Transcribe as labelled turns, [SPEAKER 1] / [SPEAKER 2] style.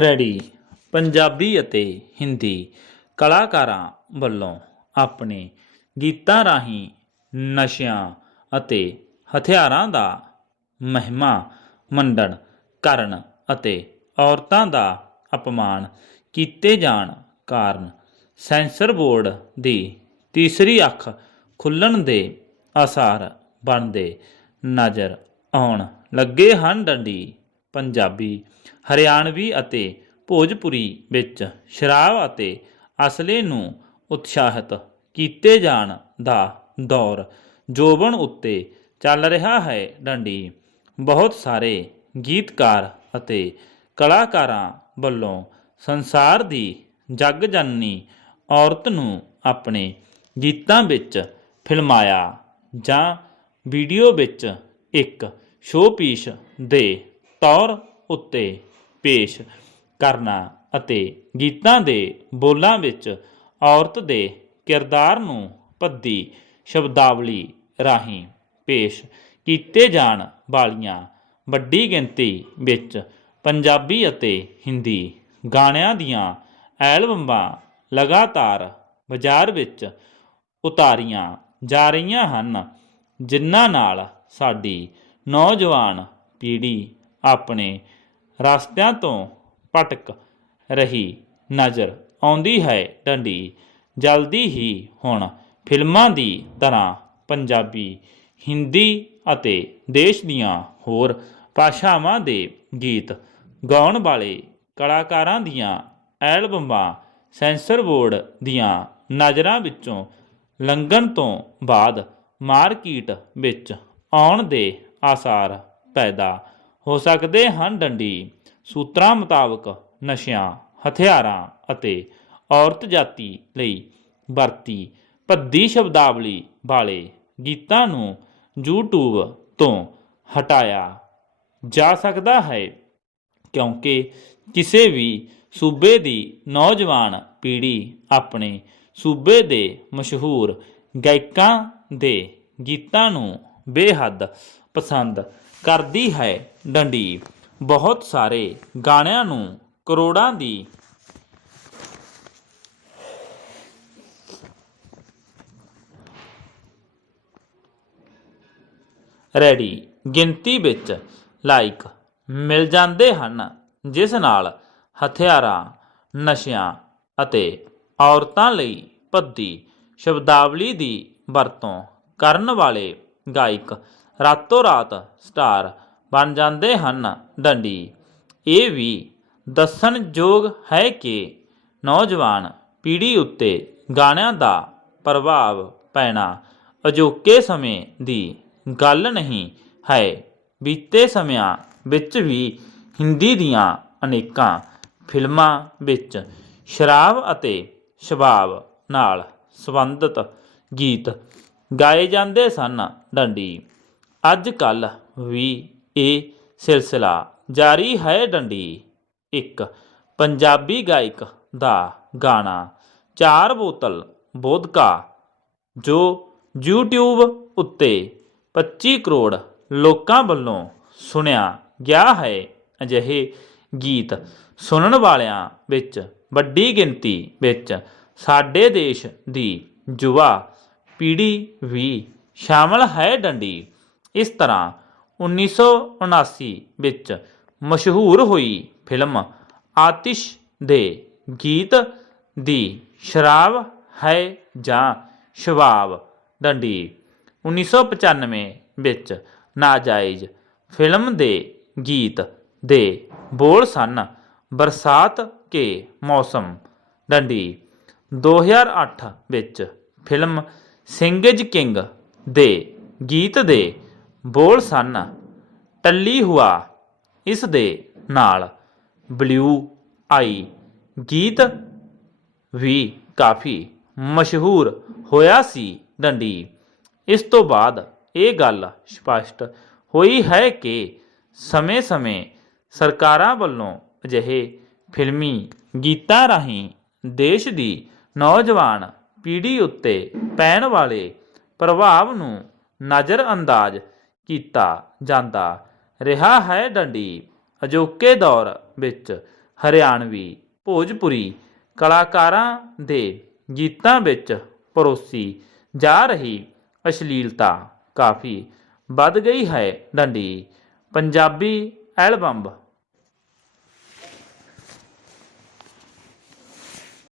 [SPEAKER 1] Ready. Punjabi ਅਤੇ ਹਿੰਦੀ ਕਲਾਕਾਰਾਂ ਵੱਲੋਂ ਆਪਣੇ ਗੀਤਾਂ ਰਾਹੀਂ ਨਸ਼ਿਆਂ ਅਤੇ ਹਥਿਆਰਾਂ ਦਾ ਮਹਿਮਾ ਮੰਡਣ ਕਰਨ ਅਤੇ ਔਰਤਾਂ ਦਾ ਅਪਮਾਨ ਕੀਤੇ ਜਾਣ ਕਾਰਨ ਸੈਂਸਰ ਬੋਰਡ ਦੀ ਤੀਸਰੀ ਅੱਖ ਖੁੱਲਣ ਦੇ ਆਸਾਰ ਬਣਦੇ ਨਜ਼ਰ ਆਉਣ ਲੱਗੇ ਹਨ। ਡੰਡੀ ਪੰਜਾਬੀ, ਹਰਿਆਣਵੀ ਅਤੇ ਭੋਜਪੁਰੀ ਵਿੱਚ ਸ਼ਰਾਬ ਅਤੇ ਅਸਲੇ ਨੂੰ ਉਤਸ਼ਾਹਿਤ ਕੀਤੇ ਜਾਣ ਦਾ ਦੌਰ ਜੋਬਨ ਉੱਤੇ ਚੱਲ ਰਿਹਾ ਹੈ ਡੰਡੀ। ਬਹੁਤ ਸਾਰੇ ਗੀਤਕਾਰ ਅਤੇ ਕਲਾਕਾਰਾਂ ਵੱਲੋਂ ਸੰਸਾਰ ਦੀ ਜਗ ਜਾਨੀ ਔਰਤ ਨੂੰ ਆਪਣੇ ਗੀਤਾਂ ਵਿੱਚ ਫਿਲਮਾਇਆ ਜਾਂ ਵੀਡੀਓ ਵਿੱਚ ਇੱਕ ਸ਼ੋਪੀਸ ਦੇ ਤੌਰ ਉੱਤੇ ਪੇਸ਼ ਕਰਨਾ ਅਤੇ ਗੀਤਾਂ ਦੇ ਬੋਲਾਂ ਵਿੱਚ ਔਰਤ ਦੇ ਕਿਰਦਾਰ ਨੂੰ ਭੱਦੀ ਸ਼ਬਦਾਵਲੀ ਰਾਹੀਂ ਪੇਸ਼ ਕੀਤੇ ਜਾਣ ਵਾਲੀਆਂ ਵੱਡੀ ਗਿਣਤੀ ਵਿੱਚ ਪੰਜਾਬੀ ਅਤੇ ਹਿੰਦੀ ਗਾਣਿਆਂ ਦੀਆਂ ਐਲਬਮਾਂ ਲਗਾਤਾਰ ਬਾਜ਼ਾਰ ਵਿੱਚ ਉਤਾਰੀਆਂ ਜਾ ਰਹੀਆਂ ਹਨ, ਜਿਨ੍ਹਾਂ ਨਾਲ ਸਾਡੀ ਨੌਜਵਾਨ ਪੀੜ੍ਹੀ ਆਪਣੇ ਰਸਤਿਆਂ ਤੋਂ ਭਟਕ ਰਹੀ ਨਜ਼ਰ ਆਉਂਦੀ ਹੈ ਡੰਡੀ। ਜਲਦੀ ਹੀ ਹੁਣ ਫਿਲਮਾਂ ਦੀ ਤਰ੍ਹਾਂ ਪੰਜਾਬੀ, ਹਿੰਦੀ ਅਤੇ ਦੇਸ਼ ਦੀਆਂ ਹੋਰ ਭਾਸ਼ਾਵਾਂ ਦੇ ਗੀਤ ਗਾਉਣ ਵਾਲੇ ਕਲਾਕਾਰਾਂ ਦੀਆਂ ਐਲਬਮਾਂ ਸੈਂਸਰ ਬੋਰਡ ਦੀਆਂ ਨਜ਼ਰਾਂ ਵਿੱਚੋਂ ਲੰਘਣ ਤੋਂ ਬਾਅਦ ਮਾਰਕੀਟ ਵਿੱਚ ਆਉਣ ਦੇ ਆਸਾਰ ਪੈਦਾ ਹੋ ਸਕਦੇ ਹਨ ਡੰਡੀ। ਸੂਤਰਾਂ ਮੁਤਾਬਕ ਨਸ਼ਿਆਂ, ਹਥਿਆਰਾਂ ਅਤੇ ਔਰਤ ਜਾਤੀ ਲਈ ਵਰਤੀ ਭੱਦੀ ਸ਼ਬਦਾਵਲੀ ਵਾਲੇ ਗੀਤਾਂ ਨੂੰ YouTube ਤੋਂ ਹਟਾਇਆ ਜਾ ਸਕਦਾ ਹੈ, ਕਿਉਂਕਿ ਕਿਸੇ ਵੀ ਸੂਬੇ ਦੀ ਨੌਜਵਾਨ ਪੀੜ੍ਹੀ ਆਪਣੇ ਸੂਬੇ ਦੇ ਮਸ਼ਹੂਰ ਗਾਇਕਾਂ ਦੇ ਗੀਤਾਂ ਨੂੰ ਬੇਹੱਦ ਪਸੰਦ ਕਰਦੀ ਹੈ ਡੰਡੀ ਬਹੁਤ ਸਾਰੇ ਗਾਣਿਆਂ ਨੂੰ ਕਰੋੜਾਂ ਦੀ ਰੈਡੀ ਗਿਣਤੀ ਵਿੱਚ ਲਾਇਕ ਮਿਲ ਜਾਂਦੇ ਹਨ, ਜਿਸ ਨਾਲ ਹਥਿਆਰਾਂ, ਨਸ਼ਿਆਂ ਅਤੇ ਔਰਤਾਂ ਲਈ ਭੱਦੀ ਸ਼ਬਦਾਵਲੀ ਦੀ ਵਰਤੋਂ ਕਰਨ ਵਾਲੇ ਗਾਇਕ ਰਾਤੋਂ ਰਾਤ ਸਟਾਰ ਬਣ ਜਾਂਦੇ ਹਨ ਡੰਡੀ। ਇਹ ਵੀ ਦੱਸਣਯੋਗ ਹੈ ਕਿ ਨੌਜਵਾਨ ਪੀੜ੍ਹੀ ਉੱਤੇ ਗਾਣਿਆਂ ਦਾ ਪ੍ਰਭਾਵ ਪੈਣਾ ਅਜੋਕੇ ਸਮੇਂ ਦੀ ਗੱਲ ਨਹੀਂ ਹੈ। ਬੀਤੇ ਸਮਿਆਂ ਵਿੱਚ ਵੀ ਹਿੰਦੀ ਦੀਆਂ ਅਨੇਕਾਂ ਫਿਲਮਾਂ ਵਿੱਚ ਸ਼ਰਾਬ ਅਤੇ ਸ਼ਬਾਬ ਨਾਲ ਸੰਬੰਧਿਤ ਗੀਤ ਗਾਏ ਜਾਂਦੇ ਸਨ ਡੰਡੀ। ਅੱਜ ਕੱਲ ਵੀ ਇਹ ਸਿਲਸਿਲਾ ਜਾਰੀ ਹੈ ਡੰਡੀ। ਇੱਕ ਪੰਜਾਬੀ ਗਾਇਕ ਦਾ ਗਾਣਾ, ਚਾਰ ਬੋਤਲ ਵੋਦਕਾ, ਜੋ YouTube ਉੱਤੇ 25 ਕਰੋੜ ਲੋਕਾਂ ਵੱਲੋਂ ਸੁਣਿਆ ਗਿਆ ਹੈ। ਅਜਿਹੇ ਗੀਤ ਸੁਣਨ ਵਾਲਿਆਂ ਵਿੱਚ ਵੱਡੀ ਗਿਣਤੀ ਵਿੱਚ ਸਾਡੇ ਦੇਸ਼ ਦੀ ਯੁਵਾ ਪੀੜ੍ਹੀ ਵੀ ਸ਼ਾਮਲ ਹੈ ਡੰਡੀ। ਇਸ ਤਰ੍ਹਾਂ 1979 ਵਿੱਚ ਮਸ਼ਹੂਰ ਹੋਈ ਫਿਲਮ ਆਤਿਸ਼ ਦੇ ਗੀਤ ਦੀ ਸ਼ਰਾਬ ਹੈ ਜਾਂ ਸ਼ਬਾਬ ਡੰਡੀ। 1995 ਵਿੱਚ ਨਾਜਾਇਜ਼ ਫਿਲਮ ਦੇ ਗੀਤ ਦੇ ਬੋਲ ਸਨ ਬਰਸਾਤ ਕੇ ਮੌਸਮ ਡੰਡੀ। 2008 ਵਿੱਚ ਫਿਲਮ ਸਿੰਗਜ ਕਿੰਗ ਦੇ ਗੀਤ ਦੇ ਬੋਲ ਸਨ, ਟੱਲੀ ਹੁਆ, ਇਸ ਦੇ ਨਾਲ ਬਲੂ ਆਈ। ਗੀਤ ਵੀ ਕਾਫੀ ਮਸ਼ਹੂਰ ਹੋਇਆ ਸੀ ਡੰਡੀ ਇਸ ਤੋਂ ਬਾਅਦ ਇਹ ਗੱਲ ਸਪਸ਼ਟ ਹੋਈ ਹੈ ਕਿ ਸਮੇਂ-ਸਮੇਂ ਸਰਕਾਰਾਂ ਵੱਲੋਂ ਅਜਿਹੇ ਫਿਲਮੀ ਗੀਤਾਂ ਰਾਹੀਂ ਦੇਸ਼ ਦੀ ਨੌਜਵਾਨ ਪੀੜ੍ਹੀ ਉੱਤੇ ਪੈਣ ਵਾਲੇ ਪ੍ਰਭਾਵ ਨੂੰ ਨਜ਼ਰਅੰਦਾਜ਼ ਕੀਤਾ ਜਾਂਦਾ। ਰਿਹਾ ਹੈ ਡੰਡੀ। ਅਜੋਕੇ ਦੌਰ ਵਿੱਚ ਹਰਿਆਣਵੀ, ਭੋਜਪੁਰੀ ਕਲਾਕਾਰਾਂ ਦੇ ਗੀਤਾਂ ਵਿੱਚ ਪਰੋਸੀ ਜਾ ਰਹੀ ਅਸ਼ਲੀਲਤਾ ਕਾਫੀ ਵੱਧ ਗਈ ਹੈ ਡੰਡੀ। ਪੰਜਾਬੀ ਐਲਬਮ